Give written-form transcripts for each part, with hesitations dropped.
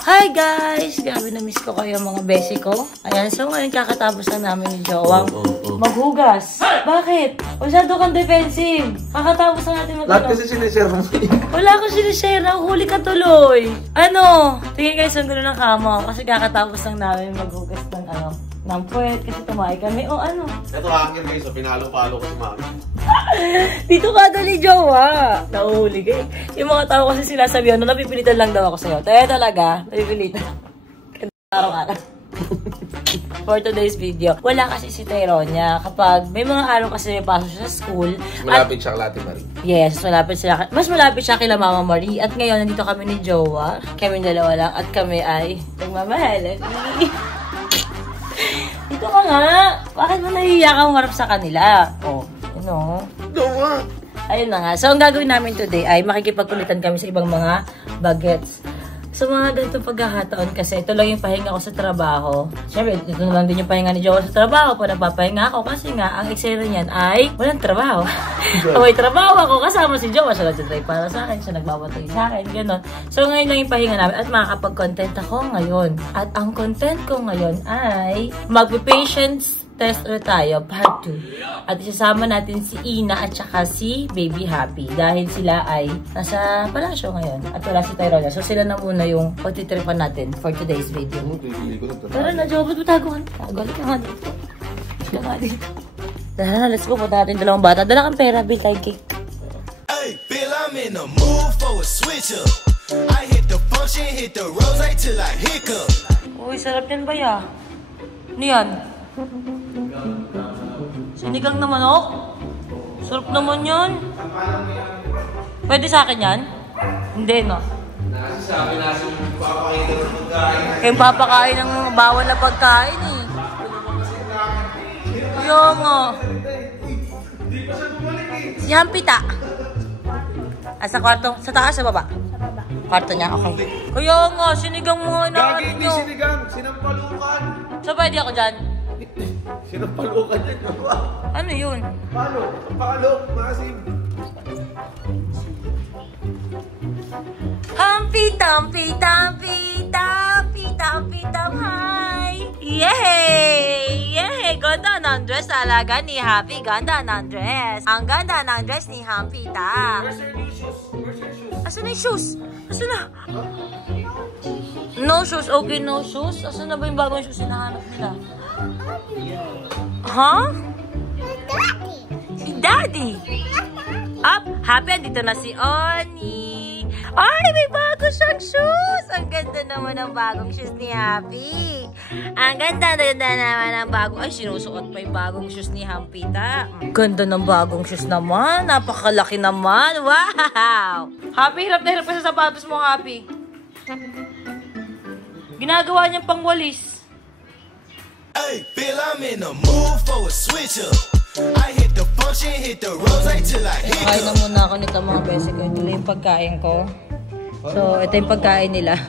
Hi guys! Grabe na-miss ko kayo mga besi ko. Ayan, so ngayon kakatapos na namin ni Jowang maghugas. Bakit? Masyado kang defensive. Kakatapos na natin lahat kasi sinishare mo. Wala akong sinishare. Huli ka tuloy. Ano? Tingin guys, ang gulo ng kama. Kasi kakatapos lang namin maghugas ng ng puwet kasi tumahay kami. O ano? Ito hangin guys, so pinalo-palo ko si Mami. Dito ka dali, Jowa. Nauhuli kayo. Yung mga tao kasi sinasabihan, napipilitan lang daw ako sa'yo. Tayo talaga, napipilitan. Araw-araw. For today's video, wala kasi si Tyronia. Kapag may mga araw kasi may pasok siya sa school. Malapit siya kay Ate Marie. Yes, mas malapit siya kila Mama Marie. At ngayon, nandito kami ni Jowa. Kami dalawa lang. At kami ay nagmamahalan. Dito ka nga. Bakit mo nahihiya ka umarap sa kanila? Oh, ano? Gawa! Ayun na nga. So, ang gagawin namin today ay makikipagkulitan kami sa ibang mga bagets. So, mga ganitong paghahataon kasi ito lang yung pahinga ko sa trabaho. Siyempre, ito na lang din yung pahinga ni Jowa sa trabaho. Pag nagpapahinga ako kasi nga, ang eksena niyan ay walang trabaho. May trabaho ako kasama si Jowa. Siya nagtitry para sa akin. Siya nagbabatay sa akin. Ganon. So, ngayon lang yung pahinga namin at makakapag-content ako ngayon. At ang content ko ngayon ay magpa-patience test ulit tayo, part 2. At isasama natin si Ina at saka si Baby Happy. Dahil sila ay nasa palasyo ngayon. At wala si Tyronia. So sila na muna yung pagtitripan natin for today's video. Tara na, Jowa, tago ka. Galit ka nga dito. Galit ka nga dito. Tara na, let's go. Punta natin dalawang bata. Dala kang pera, bill tayo cake. Hey, Bill, I'm in the mood for a switch up. I hit the function, hit the rose till I hiccup. Uy, sarap yan ba ya? Ano yan? Sinigang na manok? Sarap naman yan. Pwede sa akin yan? Hindi, no? Kasi sa akin nasa yung papakita ng pagkain. Kaya papakain ng bawal na pagkain eh. Kaya nga. Hindi pa siya bumalik eh. Si Hampita. Sa kwarto? Sa taas, sa baba? Sa baba. Kwarto niya? Okay. Kaya nga, sinigang mo na Gagi, hindi sinigang. Sinampalukan. So, pwede ako dyan? Sinampalukan yan. Ano yun? Palo? Palo? Masim. Hampi-tampi-tampi-tampi-tampi-tam, hi! Yay! Yay! Ganda ng dress talaga ni Happy. Ganda ng dress. Ang ganda ng dress ni Hampita. Where's your new shoes? Where's your shoes? Asan na yung shoes? Asan na? No shoes. Okay, no shoes. Asan na ba yung bagong shoes hinahanap nila? Huh? Si Daddy. Up. Happy, andito na si Oni. Ay, may bago siyang shoes. Ang ganda naman ng bagong shoes ni Happy. Ang ganda naman ng bagong... Ay, sinusuot pa yung bagong shoes ni Hampita. Ganda ng bagong shoes naman. Napakalaki naman. Wow! Happy, hirap na hirap ka sa sapatos mo, Happy. Ginagawa niyang pangwalis. Hey, Bill, I'm in the mood for a switch up. I hit the function, hit the rose till I hiccup. Kain na muna ako nito mga besi ko. Ito yung pagkain ko. So, ito yung pagkain nila.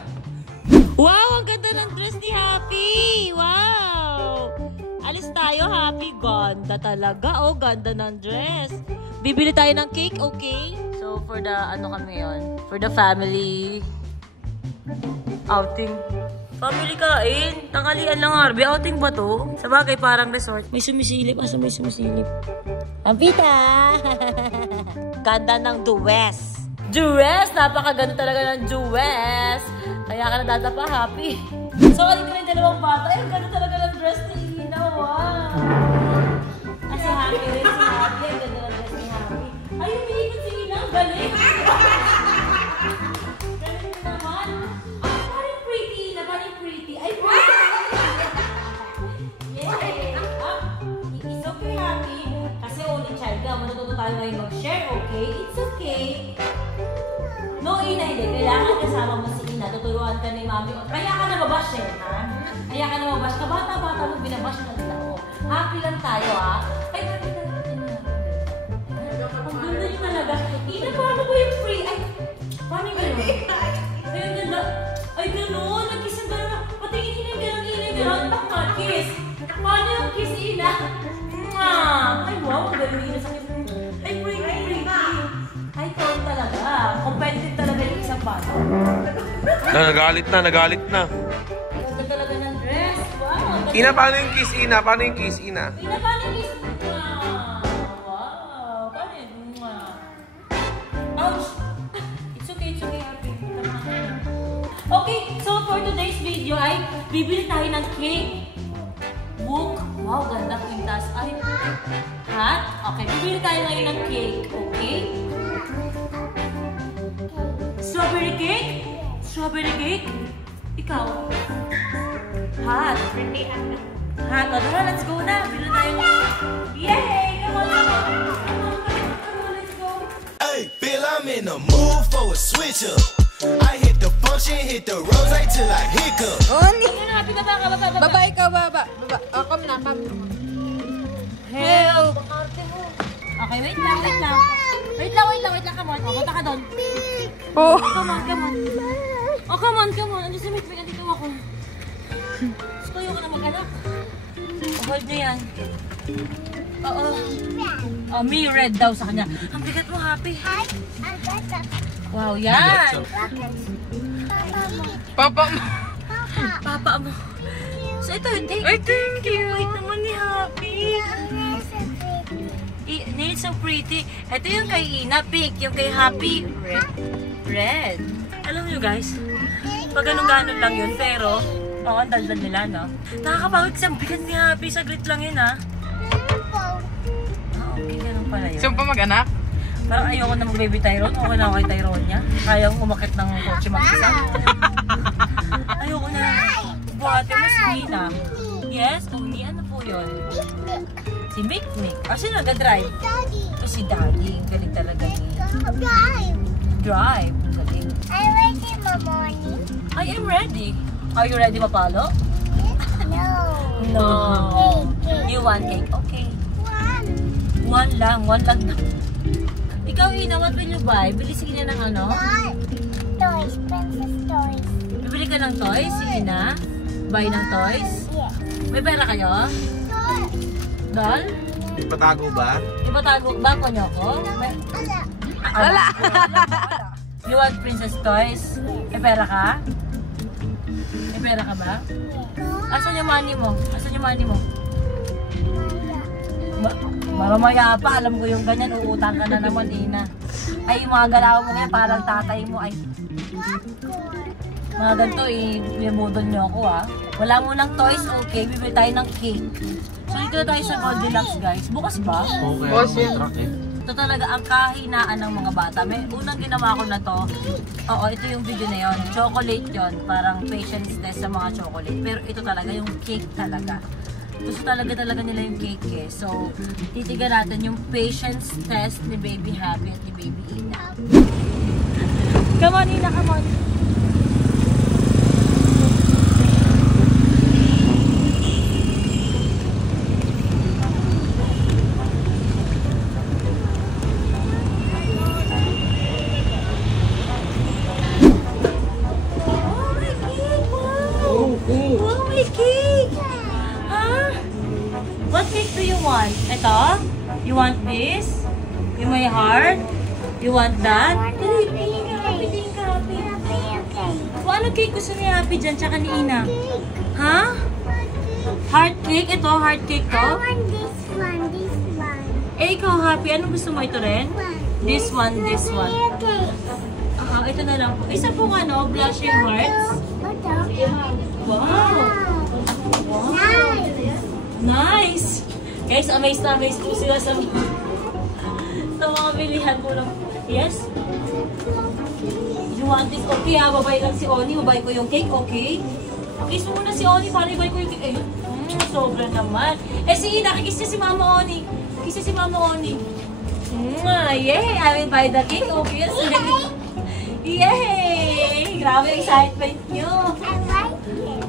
Wow! Ang ganda ng dress ni Happy! Wow! Alis tayo, Happy. Ganda talaga. Oh, ganda ng dress. Bibili tayo ng cake, okay? So, for the, ano kami yun? For the family outing. Family kain. Tanghalian lang, Harvey. Outing ba to? Sa bagay, parang resort. May sumisilip. Asa may sumisilip? Hampita! Ganda ng dress. Dress! Napakaganda talaga ng dress. Kaya ka nadadapa, Happy. So, dito na yung dalawang bata. Ay, ang ganda talaga ng dress ni Ina. Wow! Si Happy rin. Si Happy. Ang ganda ng dress ni Happy. Ay, umiikot si Ina. Ang galing. Galing naman. Ay, parang pretty, Ina. Parang pretty. Ay, pretty. Yay! It's okay, Happy. Kasi only child ka. Matututo tayo ngayon mag-share, okay? It's okay. No, Ina, hindi. Kailangan kasama mo si Ina. Tuturuan ka ni Mami. Kaya ka na mabash, eh, ha? Kaya ka na mabash. Kabata-bata mo, binabash na nila. Oh. Happy lang tayo, ha? Ay, happy lang natin na. Ang ganda yun talaga. Ina, paano ba yung free? Ay, paano yung gano'n? Ay, ang ganda. Ay, gano'n. Nag-kiss ang gano'n. Patingin Ina yung gano'n. Ina yung gano'n. Tama, kiss. Paano yung kiss, Ina? Ay, wow. Ang gano'n, Ina, sa kiss. Ay, pretty. Ay, talaga. Competitive talaga yung isang bata. Nagalit na, nagalit na. Ganda talaga ng dress. Wow. Ina, paano yung kiss, Ina? Paano yung kiss, Ina? Ina, paano yung kiss? Wow. Paano yun? Ouch. It's okay, happy. Okay, so for today's video ay bibili tayo ng cake. Book. Wow, ganda pintas. Ay, hat? Okay, bibili tayo ngayon ng cake. Okay? Strawberry cake? Strawberry cake? Ikaw? Hat? Hat? O, tara, let's go na. Bili tayo. Yay! Come on, let's go. Hey, Bill, I'm in the mood for a switch up. I hit the function, hit the rose till I hiccup. Baba ikaw, baba. Ako na, Help! Okay, wait lang. Wait lang, come on. O, punta ka doon. Oh. Come on. Oh, come on. Andiyan si Mitwig, andito ako. Gusto ko na mag-anak. Hold niya yan. Oo. Oh, me red daw sa kanya. Ang bigat mo, happy. Wow, yan. Papa mo. Papa mo. So, ito, thank you. Wait naman ni Happy. Nails so pretty. Ito yung kay Ina, pink. Yung kay Happy, red. Alam nyo guys, pag ganun-ganon lang yun, pero, ang daldal nila, no? Nakakapagod kasi ang bigat ni Happy. Saglit lang yun, ha? Okay, ganun pala yun. Saan pa mag-anak? Parang ayoko na mag-baby Tyrone. Okay na ako kay Tyrone niya. Kaya umakit ng kotse mag-isa. Ayoko na. Buhati mo si Nina. Yes, Uni. Ano po yun? Si Mikmik. Sino nag-drive? Ito si Daddy. Galing talaga niya. Drive. Galing. I'm ready, Mommy. I am ready. Are you ready, Mapalo? No. No. Cake. You want cake? Okay. One. One lang na. Ikaw, Ina, what will you buy? Bili si Ina ng ano? Toys. Princess toys. Bibili ka ng toys, si Ina? Buy ng toys? Yeah. May pera kayo? Doll? Ipatago ba? Ipatago, bako niyo ako? Wala. You want princess toys? May pera ka? May pera ka ba? Asan yung money mo? Mamaya pa, alam ko yung ganyan, uutang ka na naman, Ina. Ay, yung mga galaw mo ngayon, parang tatay mo, ay. Mga ganito, i-budol nyo ako, ah. Wala mo ng toys, okay, bibili tayo ng cake. So, dito na tayo sa Goldilocks, guys. Bukas ba? Okay. Boss, yun. Ito talaga ang kahinaan ng mga bata. May unang ginawa ko na to. Oo, ito yung video na yon. Chocolate yon, parang patience test sa mga chocolate. Pero ito talaga, yung cake talaga. Gusto talaga nila yung cake eh. So, titigan natin yung patience test ni Baby Happy at ni Baby Ina. Come on, Ina, come on. Wow, may cake! What cake do you want? Ito? You want this? Yung may heart? You want that? Tingin ka, Happy. So, ano cake gusto ni Happy dyan, tsaka ni Ina? Ha? Heart cake? Ito, heart cake to? I want this one. Eh, ikaw, Happy, anong gusto mo? Ito rin? This one. Okay. Ito na lang po. Isa pong ano, blushing hearts. Wow! Nice! Guys, amazed po sila sa mga bilihan ko lang. Yes? You want this? Okay, babay lang si Oni. Babay ko yung cake, okay? Kiss mo muna si Oni para ibay ko yung cake. Sobra naman. Eh, si Ina, kiss niya si Mama Oni. Kiss niya si Mama Oni. Yay! I will buy the cake, okay? Yay! Grabe yung excitement nyo. I like it.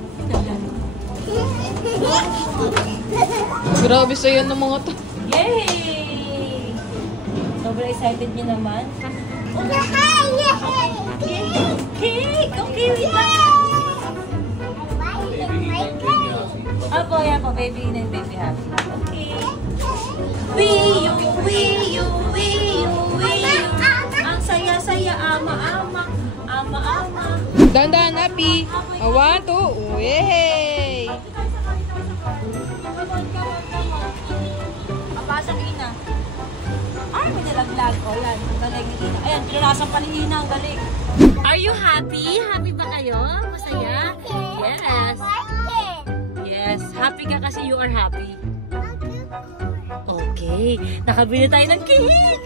Grabe sa'yo ng mga to. Yay! Sobrang excited niyo naman. Cake! Okay, wait lang. Apo, yan po, baby na yung Baby Happy. Okay. Wee you. Ang saya-saya, ama. Dahan-dahan, happy. 1, 2, yay! Papasok Ina. Ay, may nalaglag. O yan, ang galing ni Ina. Ayan, pinulasan pa ni Ina, ang galing. Are you happy? Happy ba kayo? Masaya? Yes. Yes. Happy ka kasi you are happy. Okay. Nakabili tayo ng cake! Yes!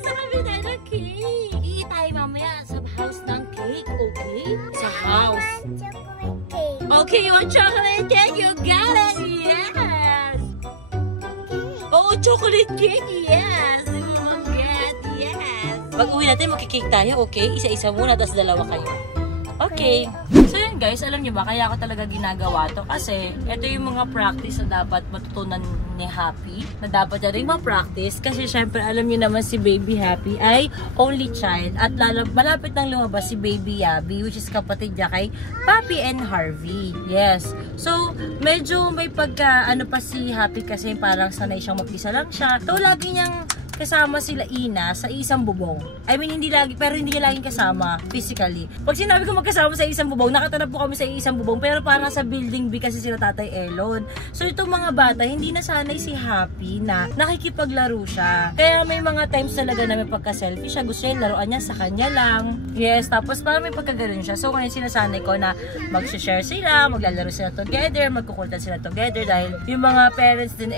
Nakabili tayo ng cake! Iit tayo mamaya sa house ng cake, okay? Sa house. Okay, you want chocolate cake? You got it! Yes! Oo, chocolate cake! Yes! You will get, yes! Pag-uwi natin, makikake tayo, okay? Isa-isa muna, tapos dalawa kayo. Okay. So yun guys, alam nyo ba, kaya ako talaga ginagawa to kasi ito yung mga practice na dapat matutunan ni Happy, na dapat niya rin ma-practice kasi syempre alam nyo naman si Baby Happy ay only child at malapit nang lumabas si Baby Yabby, which is kapatid niya kay Papi and Harvey. Yes. So, medyo may pagka ano pa si Happy kasi parang sanay siyang mag-isa lang siya. So, lagi niyang kasama sila Ina sa isang bubong. I mean, hindi lagi, pero hindi niya laging kasama physically. Pag sinabi ko magkasama sa isang bubong, nakatanap po kami sa isang bubong, pero parang sa building B kasi sila Tatay Elon. So, itong mga bata, hindi na sanay si Happy na nakikipaglaro siya. Kaya may mga times talaga na may pagka-selfie siya. Gusto niya, laruan niya sa kanya lang. Yes, tapos parang may pagkaganon siya. So, ngayon sinasanay ko na mag-share sila, maglalaro sila together, magkukultan sila together dahil yung mga parents din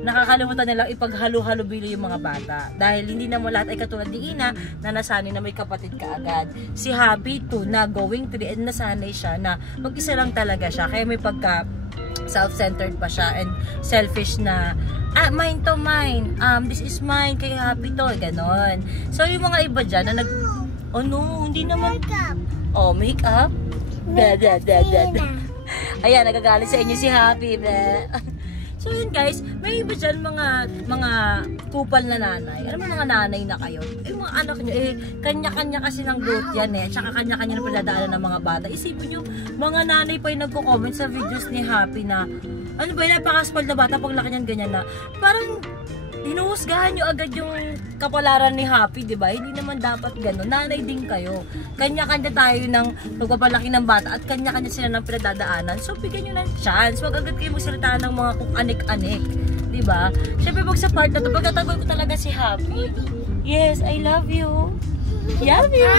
nakakalimutan nilang ipaghalo-halubilo yung mga bata. Dahil hindi naman lahat ay katulad ni Ina na nasanay na may kapatid ka agad. Si Happy too, na going 3 and nasanay siya na mag-isa lang talaga siya. Kaya may pagka self-centered pa siya and selfish na mine to mine. This is mine, kay Happy to. Ganon. So yung mga iba dyan na oh no, hindi naman. Oh, makeup? Ayan, nagagalit sa inyo si Happy. So yun guys, may iba dyan mga kupal na nanay. Alam mo mga nanay na kayo? Yung mga anak nyo, kanya-kanya kasi ng growth yan tsaka kanya-kanya na pinadaanan ng mga bata. Isipin nyo, mga nanay pa yung nagko-comment sa videos ni Happy na, ano ba yun, napaka-spoiled na bata pag laki niyan ganyan na. Parang, hinuhusgahan nyo agad yung kapalaran ni Happy, di ba? Hindi naman dapat gano'n. Nanay din kayo. Kanya-kanya tayo ng pagpapalaki ng bata at kanya-kanya sila ng pinagdadaanan. So, bigyan nyo ng chance. Wag agad kayo magsalita ng mga kung anik-anik. Di ba? Siyempre, pag sa part na to, pagkatagol ko talaga si Happy. Yes, I love you. Love you.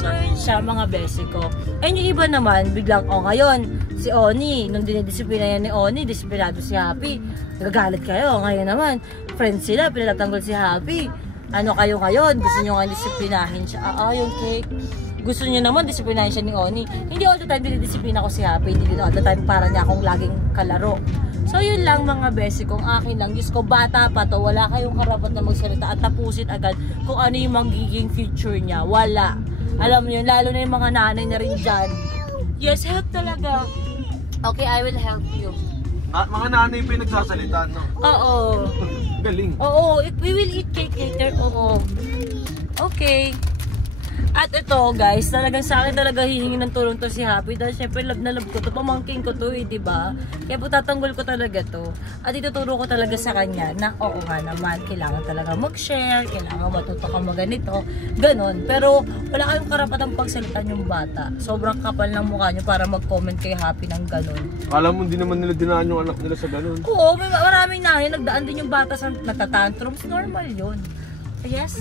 So, yun siya, mga besi ko. And yung iba naman, biglang, ngayon, si Oni, nung dinidisiplina yan ni Oni, disiplinado si Happy. Nagagalit kayo. Ngayon naman, friends sila, pinatatanggol si Happy. Ano kayo ngayon? Gusto nyo nga disiplinahin siya. Yung cake. Gusto nyo naman disiplinahin siya ni Oni. Hindi all the time dinidisiplina ko si Happy. Hindi all the time para niya akong laging kalaro. So yun lang mga besi kong akin lang. Diyos ko, bata pa to. Wala kayong karapat na magsalita at tapusin agad kung ano yung magiging future niya. Wala. Alam mo yun, lalo na yung mga nanay na rin dyan. Yes, help talaga. Okay, I will help you. Mga nanay pa yung nagsasalita, no? Oo. Galing. Oo, we will eat cake later. Oo. Okay. At ito guys, talagang sa akin talaga hihingi ng tulong to si Happy dahil syempre love na love ko to, pamangking ko to diba? Kaya po tatanggol ko talaga to at ituturo ko talaga sa kanya na oo nga naman, kailangan talaga mag-share, kailangan matuto ka maganito, ganon. Pero wala kayong karapatang pagsalitan yung bata. Sobrang kapal ng mukha nyo para mag-comment kay Happy ng ganon. Alam mo, hindi naman nila dinaan yung anak nila sa ganon. Oo, may maraming nanay, nagdaan din yung bata sa nagtatantrums, normal yun. Yes?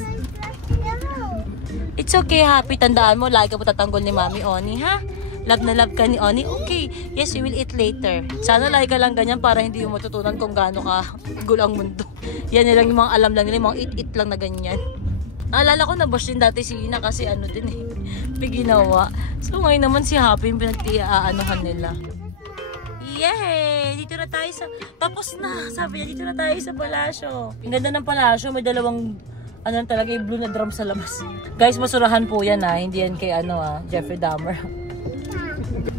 It's okay, Happy. Tandaan mo, lagi ka po tatanggol ni Mami Oni, ha? Love na love ka ni Oni. Okay. Yes, we will eat later. Sana lagi ka lang ganyan para hindi mo matutunan kung gaano ka gulang mundo. Yan lang yung mga alam lang nila, mga eat-eat lang na ganyan. Naalala ko na bash din dati si Ina kasi ano din ginawa. So ngayon naman si Happy yung pinag-aanuhan nila. Yay! Dito na tayo sa... Tapos na! Sabi niya, dito na tayo sa palasyo. Ang ganda ng palasyo, may dalawang... Ano talaga yung blue na drum sa labas. Guys, masurahan po yan hindi yan kay Jeffrey Dahmer.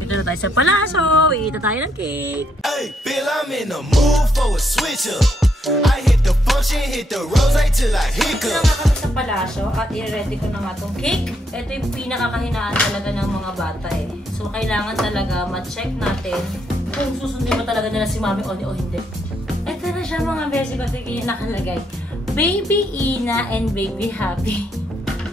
Dito na tayo sa palaso. Iita tayo ng cake. Hey, Bill, I'm in the mood for a switch up. I hit the function, hit the rose till I hiccup. Ito na kami sa palaso at i-ready ko na nga itong cake. Ito yung pinakakahinaan talaga ng mga bata So, kailangan talaga ma-check natin kung susundin mo talaga nila si Mami Oni o hindi. Ito na siya mga besi ko. Sige, nakalagay. Baby Ina and Baby Happy.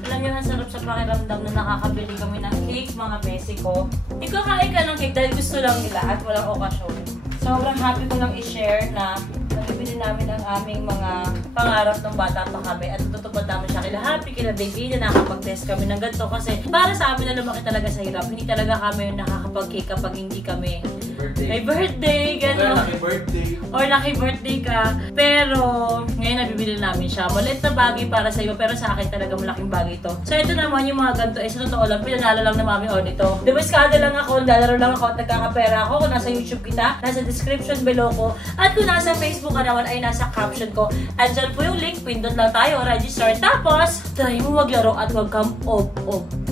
Alam niyo, ang sarap sa pakiramdam na nakakabili kami ng cake, mga besi ko. Ikakain ka ng cake dahil gusto lang nila at walang okasyon. Sobrang happy ko lang i-share na nabibili namin ang aming mga pangarap ng bata pa kami at tutupad namin siya kila Happy, kila Baby na nakakapag-test kami ng ganito kasi para sa amin na lumaki talaga sa hirap. Hindi talaga kami yung nakakapag-cake kapag hindi kami may birthday, gano'n. Happy birthday. Or lucky birthday ka. Pero, ngayon nabibili namin siya. Maliit na bagay para sa iyo, pero sa akin talaga malaking bagay ito. So, ito naman yung mga ganito. Sa totoo lang, pinanalo lang na mami on ito. Dumiskada lang ako, nalaro lang ako at nagkakapera ako. Kung nasa YouTube kita, nasa description below ko. At kung nasa Facebook ka naman, ay nasa caption ko. Andyan po yung link, pindot lang tayo, register. Tapos, try mo maglaro at huwag kang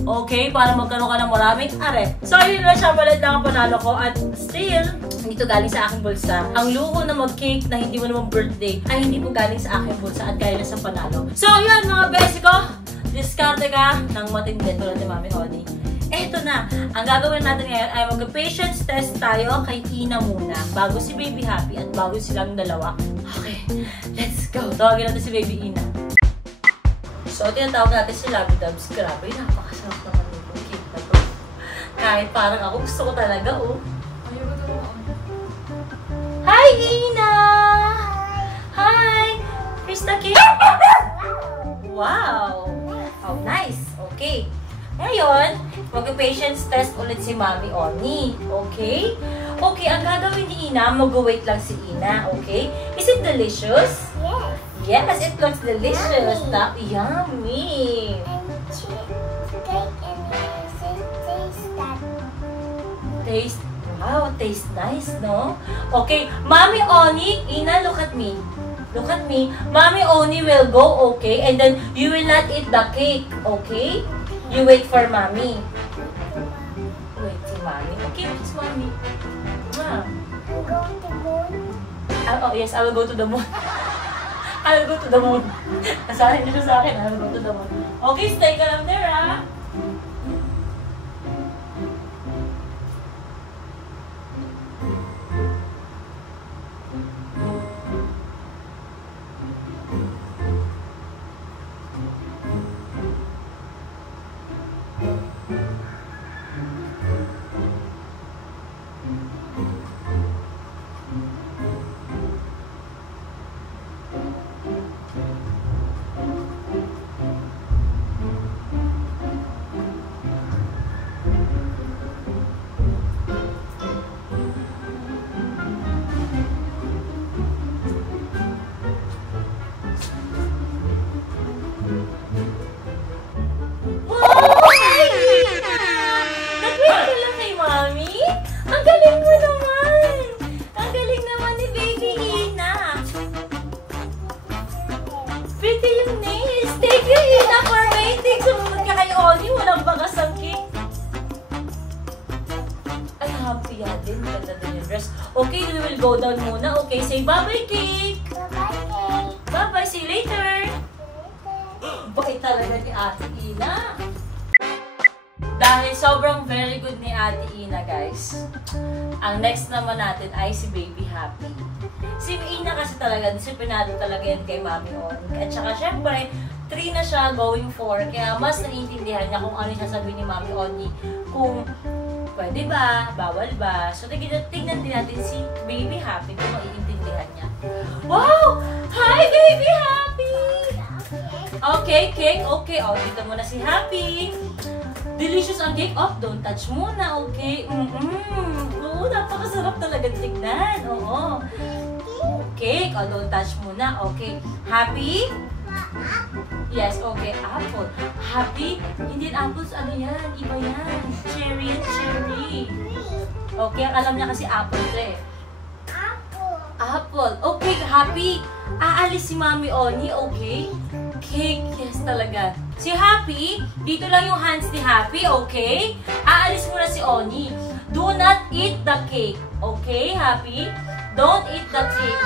okay? Para magkaroon ka ng maraming are. So, yun lang siya. Maliit lang ang panalo ko. At still, hindi to galing sa aking bulsa. Ang luho na mag-cake na hindi mo naman birthday ay hindi po galing sa aking bulsa at galing na sa panalo. So, yun mga besi ko. Diskarte ka ng matindi tulad ni Mami Oni. Eto na. Ang gagawin natin ngayon ay mag-patience test tayo kay Ina muna. Bago si Baby Happy at bago silang dalawa. Okay, let's go. Tawagin natin si Baby Ina. So, tinatawag natin si Lovey Dubs. Grabe, napakasarap naman yung cake na to. Kahit parang ako gusto ko talaga, oh. Hi, Ina! Hi! Here's the cake! Wow! How nice! Okay. Ngayon, mag-patience test ulit si Mami Oni. Okay? Okay, ang gagawin ni Ina, mag-wait lang si Ina. Okay? Is it delicious? Yes. Yes, it looks delicious. Yummy. Yummy! Taste, wow, taste nice, no? Okay, Mami Oni, Ina, look at me. Look at me. Mami Oni will go, okay? And then, you will not eat the cake, okay? You wait for Mami. Wait si Mami. Okay, which is Mami? I'm going to the moon. Oh, yes, I will go to the moon. I will go to the moon. Nasahin niyo sa akin, I will go to the moon. Okay, stay ka lang there, ha? Okay, we will go down muna. Okay, say bye-bye, cake! Bye-bye, cake. Bye-bye, see you later! Bait talaga ni Ate Ina. Dahil sobrang very good ni Ate Ina, guys. Ang next naman natin ay si Baby Happy. Si Ina kasi talaga, disiplinado talaga yan kay Mami On. At saka syempre, 3 na siya going 4. Kaya mas naiintindihan niya kung ano yung sasabihin ni Mami Oni. Kung pwede ba, bawal ba. So tignan din natin si Baby Happy kung maiintindihan niya. Wow! Hi, Baby Happy! Okay, cake. Okay, oh, dito muna si Happy. Delicious ang cake. Oh, don't touch muna, okay? Oo, napakasarap talaga tignan. Oo. Cake. Oh, don't touch muna. Okay. Happy? Yes, okay. Apple. Happy? Hindi apples, ano yan? Iba yan. Cherry and cherry. Okay, ang alam niya kasi apple to eh. Apple. Okay, Happy. Aalis si Mami Oni, okay? Cake, yes talaga. Si Happy, dito lang yung hands ni Happy, okay? Aalis muna si Oni. Do not eat the cake, okay, Happy? Don't eat the cake.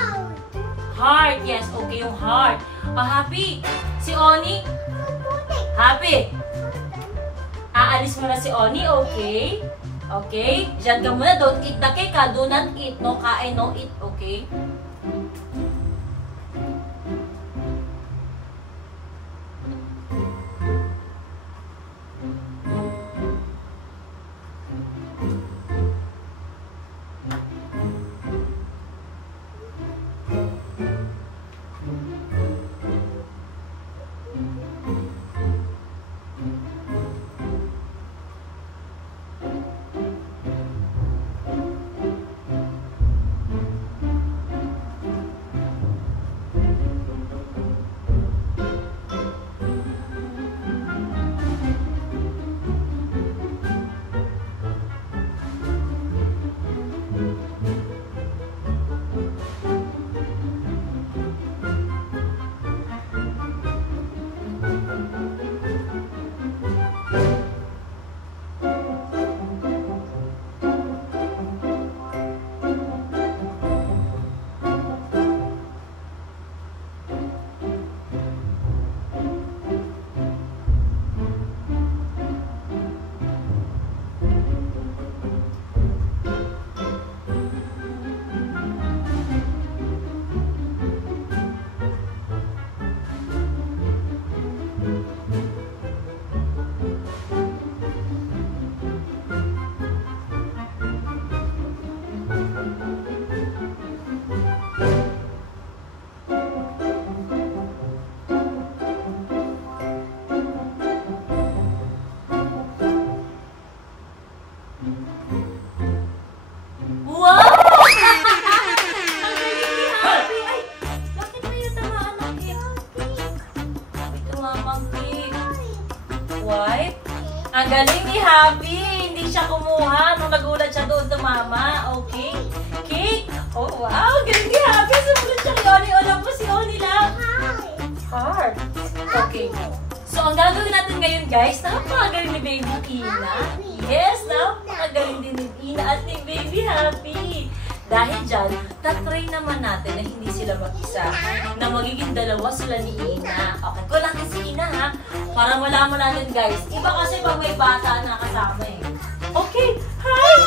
Heart, yes, okay, yung heart. Happy, si Oni. Happy. Aalis muna si Oni, okay? Okay? Diyan ka muna, don't eat the cake ha. Do not eat, no kain, no eat, okay? wipe. Ang galing ni Happy. Hindi siya kumuha nung nagulat siya doon tumama. Okay. Cake. Oh, wow. Galing ni Happy. Sumunod siya kay Oni. Alam mo si Oni lang. Heart. Okay. So, ang gagawin natin ngayon, guys, napakagaling ni Baby Ina. Yes, napakagaling din ni Ina at ni Baby Happy. Dahil dyan, tatry naman natin na hindi sila mag-isa. Na magiging dalawa sila ni Ina. Okay, kulangin si Ina ha. Para malaman natin guys. Iba kasi pag may bata na kasama eh. Okay, hi!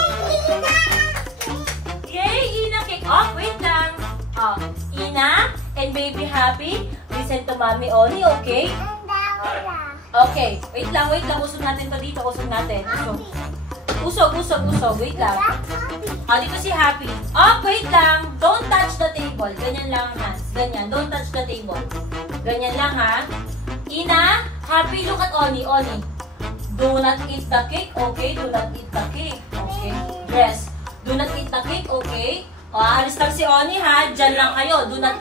Yay, Ina cake. Oh, wait lang. Oh, Ina and Baby Happy, listen to Mommy Oni, okay? Okay, wait lang. Usog natin to dito. Usog natin. Usog. Wait lang. Ah, dito si Happy. Oh, wait lang. Don't touch the table. Ganyan lang, hands. Ganyan. Don't touch the table. Ganyan lang, ha? Ina, Happy, look at Oni. Do not eat the cake, okay? Do not eat the cake, okay? Yes. Do not eat the cake, okay? O, aalis lang si Oni, ha? Diyan lang kayo. Do not...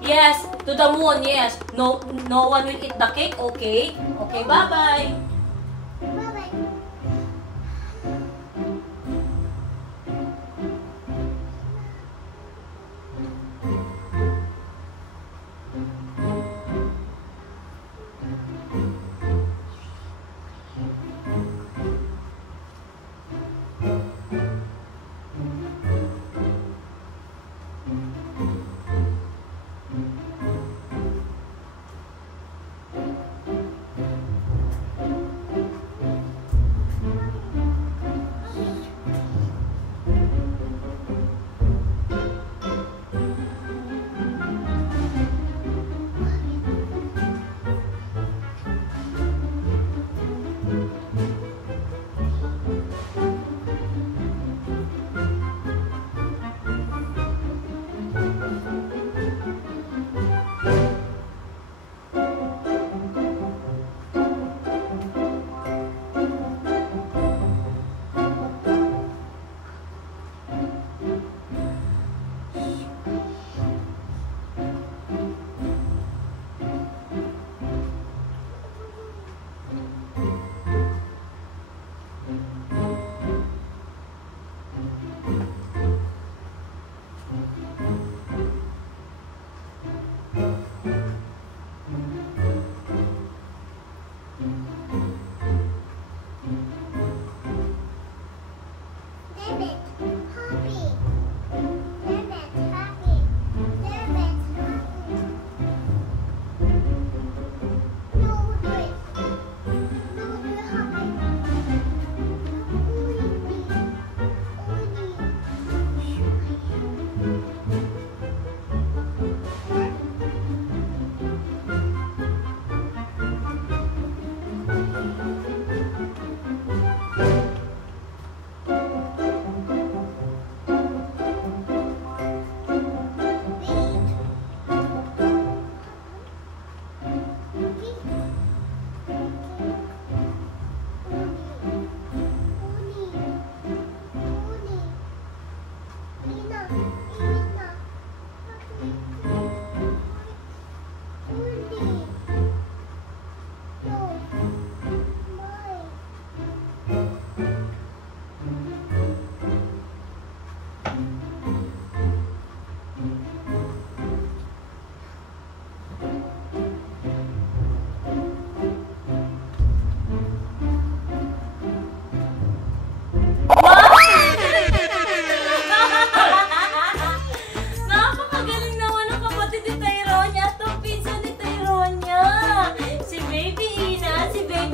Yes, to the moon, yes. No one will eat the cake, okay? Okay, bye-bye.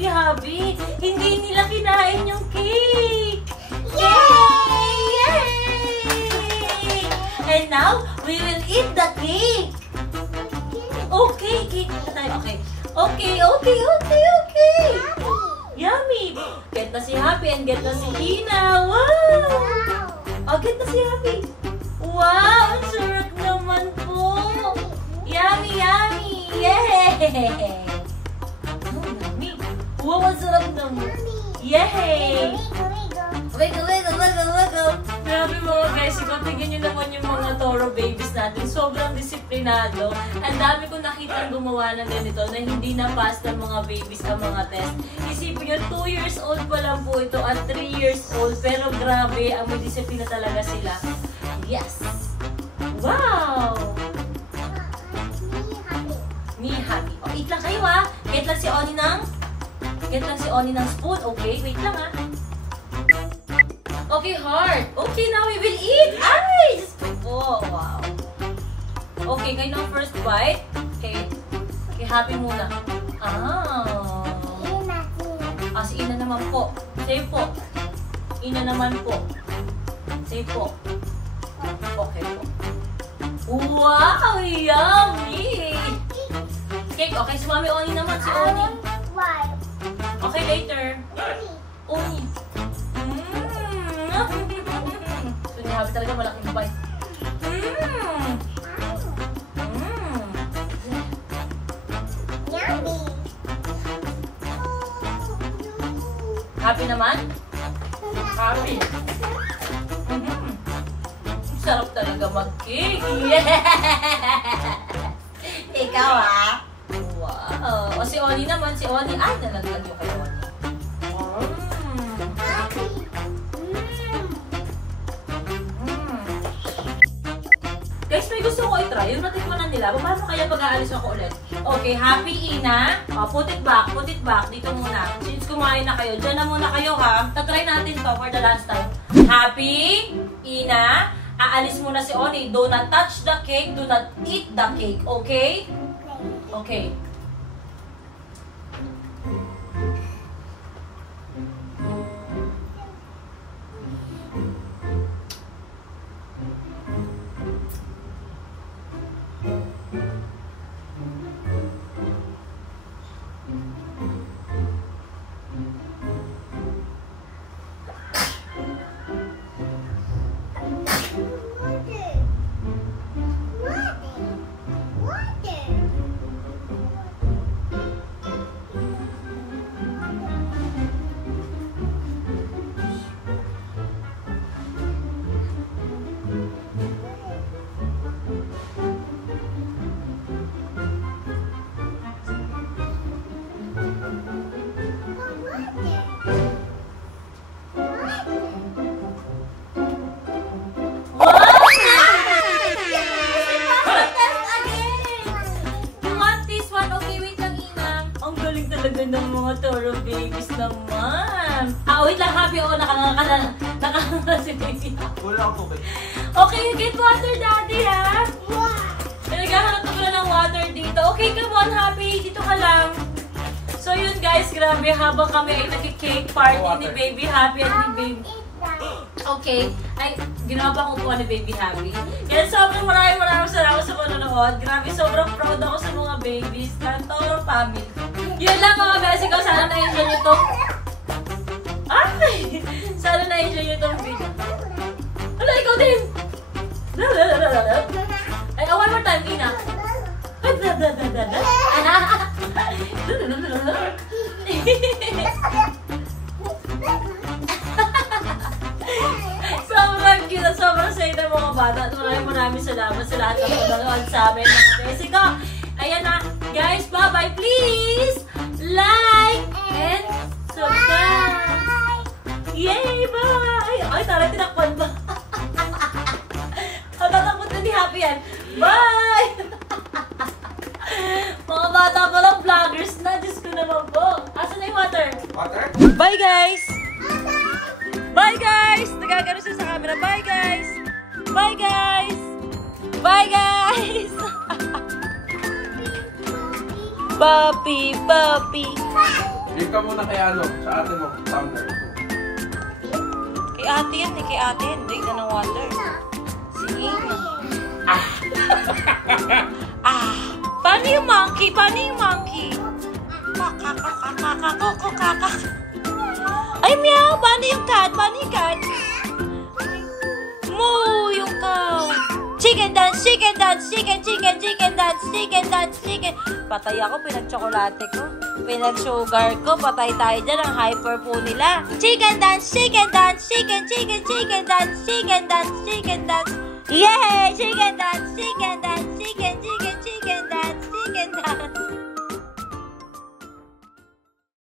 Happy, hindi nila kinain yung cake! Yay! Yay! And now, we will eat the cake! Okay, cake na tayo. Okay. Okay. Yummy! Get na si Happy and get na si Ina. Wow! Oh, get na si Happy. Wow! Ang sarap naman po! Yummy! Yay! Wow, ang sarap naman. Yay! Wiggle, wiggle, wiggle, wiggle. Grabe mga guys, tingnan nyo naman yung mga Toro babies natin. Sobrang disiplinado. Ang dami ko nakitang gumawa ng ganito na hindi na-pass ng mga babies ang mga test. Isipin nyo, 2 years old pa lang po ito at 3 years old. Pero grabe, ang may disiplina talaga sila. Yes! Wow! Me happy. O, eat lang kayo ha. Get lang si Oni ng spoon. Okay, wait lang ha. Okay, heart. Okay, now we will eat. Ay! Oh, wow. Okay, kayo ng first bite. Okay. Okay, happy muna. Si Ina naman po. Same po. Ina naman po. Same po. Okay po. Wow! Yummy! Okay, okay, si Mami Oni naman. Si Oni. Okay, later. Oni. So, nihabi talaga malaking bite. Happy naman? Happy. Sarap talaga mag-cake. Yeah! Ikaw ah. Wow. O si Oni naman, si Oni. Ay, nalaglag yung kay Oni. Guys, may gusto ko i-try. Yung natikman nila. Paano kaya pag-aalis ako ulit? Okay, happy Ina. Put it back. Put it back. Dito muna. Since kumain na kayo, dyan na muna kayo ha. Tatry natin to for the last time. Happy Ina. Aalis muna si Oni. Do not touch the cake. Do not eat the cake. Okay? Okay. Ng mga Toro babies naman. Wait lang, happy ako. Nakanganga si baby. Wala akong tubig. Okay, you get water, daddy, ha? Naghahanap ko na ng water dito. Okay, come on, happy. Dito ka lang. So, yun guys, grabe. Habang kami ay nag-cake party ni Baby Happy at ni Baby... Okay. Ay, ginawa pa akong kuha ni Baby Happy. Kaya sobrang maraming salamat sa panonood. Grabe, sobrang proud ako sa mga babies ng Toro family. Yun lang mga basic ko. Sana na-enjoy nyo itong... Ay! Sana na-enjoy nyo itong video. Hala, ikaw din! Ay, one more time, Ina. Sobrang cute, sobrang say ng mga bata. At maraming salamat sa lahat ng panonood sa amin mga basic ko. Ayan na, guys, bye-bye. Please like and subscribe. Yay, bye! Ay, tara, tinakpan ba? Tatakot na ni Happy yan. Bye! Mga bata pa lang vloggers na. Diyos ko naman po. Asan na yung water? Water? Bye, guys! Bye, guys! Nagagano siya sa camera. Bye, guys! Bye, guys! Bye, guys! Papi, papi. Big ka muna kay ano, sa ate mo, tumbler. Kay ate yan, kay ate yan. Drink na ng water. Sige. Paano yung monkey? Paano yung monkey? Ay, meow! Paano yung cat? Paano yung cat? Moo! Yung cow! Chicken dance! Chicken dance! Chicken dance! Chicken dance! Chicken! Patay ako, pinag-tsokolate ko. Pinag-sugar ko. Patay tayo dyan. Ang hyper po nila. Chicken dance! Chicken dance! Chicken chicken dance, chicken dance, chicken dance. Yay! Chicken dance, chicken dance.